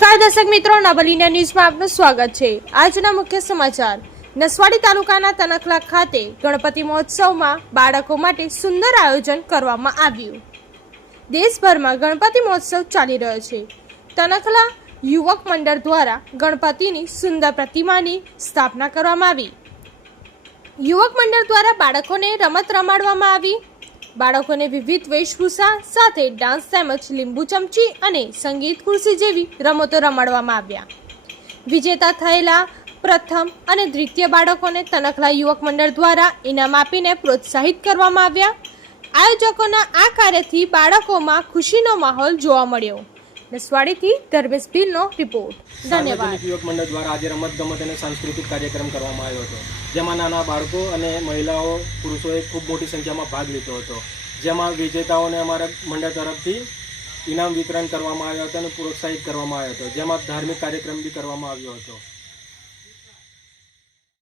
નમસ્કાર દર્શક મિત્રો, નવલિના ન્યૂઝમાં આપનું સ્વાગત છે। આજના મુખ્ય સમાચાર। નસવાડી તાલુકાના તનખલા ખાતે ગણપતિ મહોત્સવમાં બાળકો માટે સુંદર આયોજન કરવામાં આવ્યું। દેશભરમાં ગણપતિ મહોત્સવ ચાલી રહ્યો છે। તનખલા યુવક મંડળ દ્વારા ગણપતિની સુંદર પ્રતિમાની સ્થાપના કરવામાં આવી। યુવક મંડળ દ્વારા બાળકોને રમત રમાડવામાં આવી। બાળકોને વિવિધ વેશભૂષા સાથે ડાન્સ તેમજ લીંબુ ચમચી અને સંગીત ખુરશી જેવી રમતો રમાડવામાં આવ્યા। વિજેતા થયેલા પ્રથમ અને દ્વિતીય બાળકોને તનખલા યુવક મંડળ દ્વારા ઇનામ આપીને પ્રોત્સાહિત કરવામાં આવ્યા। આયોજકોના આ કાર્યથી બાળકોમાં ખુશીનો માહોલ જોવા મળ્યો। નસવાડીથી ધર્મેશ ભીલનો રિપોર્ટ। ધન્યવાદ। યુવક મંડળ દ્વારા આજે રમતગમત અને સાંસ્કૃતિક કાર્યક્રમ કરવામાં આવ્યો હતો, જેમાં નાના બાળકો અને મહિલાઓ પુરુષોએ ખૂબ મોટી સંખ્યામાં ભાગ લીધો હતો, જેમાં વિજેતાઓને અમારા મંડળ તરફથી ઇનામ વિતરણ કરવામાં આવ્યો હતો અને પ્રોત્સાહિત કરવામાં આવ્યો હતો, જેમાં ધાર્મિક કાર્યક્રમ બી કરવામાં આવ્યો હતો।